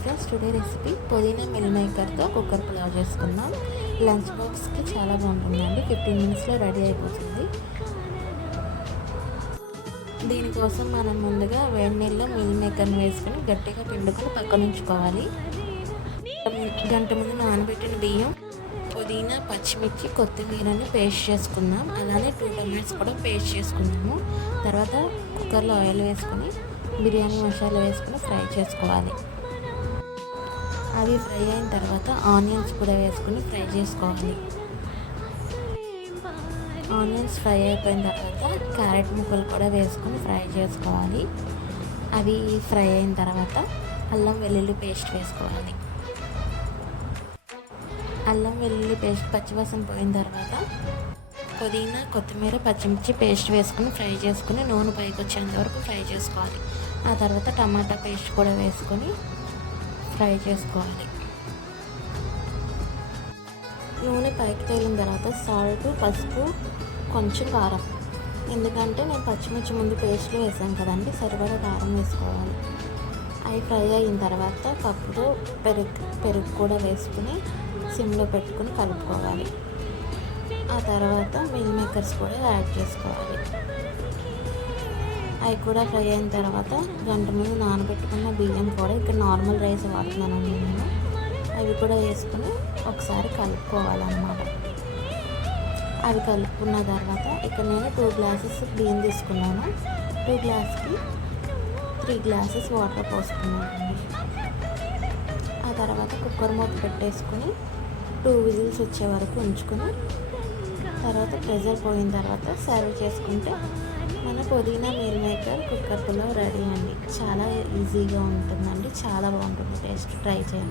Friends, today recipe పుదీనా mill మేకర్తో cooker pulao చేసుకుందాం. Lunch బాక్స్కి చాలా బాగుంటుందండి. 15 మినిట్స్లో రెడీ అయిపోతుంది. దీనికోసం మనం ముందుగా వేడి నీళ్ళలో మిల్ మేకర్ని వేసుకొని గట్టిగా పిండుకొని పక్కన ఉంచుకోవాలి. గంట ముందు నానబెట్టిన బియ్యం, పుదీనా, పచ్చిమిర్చి, కొత్తిమీరని పేస్ట్ చేసుకుందాం. అలానే 2 టమాటోస్ కూడా పేస్ట్ చేసుకుందాము. తర్వాత కుక్కర్లో ఆయిల్ వేసుకొని బిర్యానీ మసాలా వేసుకొని ఫ్రై చేసుకోవాలి. అవి ఫ్రై అయిన తర్వాత ఆనియన్స్ కూడా వేసుకొని ఫ్రై చేసుకోవాలి. ఆనియన్స్ ఫ్రై అయిపోయిన తర్వాత క్యారెట్ ముక్కలు కూడా వేసుకొని ఫ్రై చేసుకోవాలి. అవి ఫ్రై అయిన తర్వాత అల్లం వెల్లుల్లి పేస్ట్ వేసుకోవాలి. అల్లం వెల్లుల్లి పేస్ట్ పచ్చివాసన పోయిన తర్వాత పుదీనా, కొత్తిమీర, పచ్చిమిర్చి పేస్ట్ వేసుకొని ఫ్రై చేసుకుని నూనె పైకి వచ్చేంత వరకు ఫ్రై చేసుకోవాలి. ఆ తర్వాత టమాటా పేస్ట్ కూడా వేసుకొని ఫ్రై చేసుకోవాలి. నూనె పైకి తేలిన తర్వాత సాల్ట్, పసుపు, కొంచెం కారం, ఎందుకంటే నేను పచ్చిమిర్చి ముందు పేస్ట్లో వేసాను కదండి, సరిపడా కారం వేసుకోవాలి. అవి ఫ్రై అయిన తర్వాత కప్పుతో పెరుగు కూడా వేసుకుని సిమ్లో పెట్టుకుని కలుపుకోవాలి. ఆ తర్వాత మిల్ మేకర్స్ కూడా యాడ్ చేసుకోవాలి. అవి కూడా ఫ్రై అయిన తర్వాత గంట ముందు నానబెట్టుకున్న బియ్యం కూడా, ఇక్కడ నార్మల్ రైస్ వాడుతున్నానండి నేను, అవి కూడా వేసుకుని ఒకసారి కలుపుకోవాలన్నమాట. అవి కలుపుకున్న తర్వాత ఇక్కడ నేను 2 గ్లాసెస్ బియ్యం తీసుకున్నాను. 2 గ్లాస్కి 3 గ్లాసెస్ వాటర్ పోసుకున్నానండి. ఆ తర్వాత కుక్కర్ మూత పెట్టేసుకుని 2 విజిల్స్ వచ్చే వరకు ఉంచుకొని తర్వాత ప్రెషర్ పోయిన తర్వాత సర్వ్ చేసుకుంటే మన పుదీనా meal maker cooker pulao ready అండి. చాలా ఈజీగా ఉంటుందండి, చాలా బాగుంటుంది టేస్ట్. ట్రై చేయండి.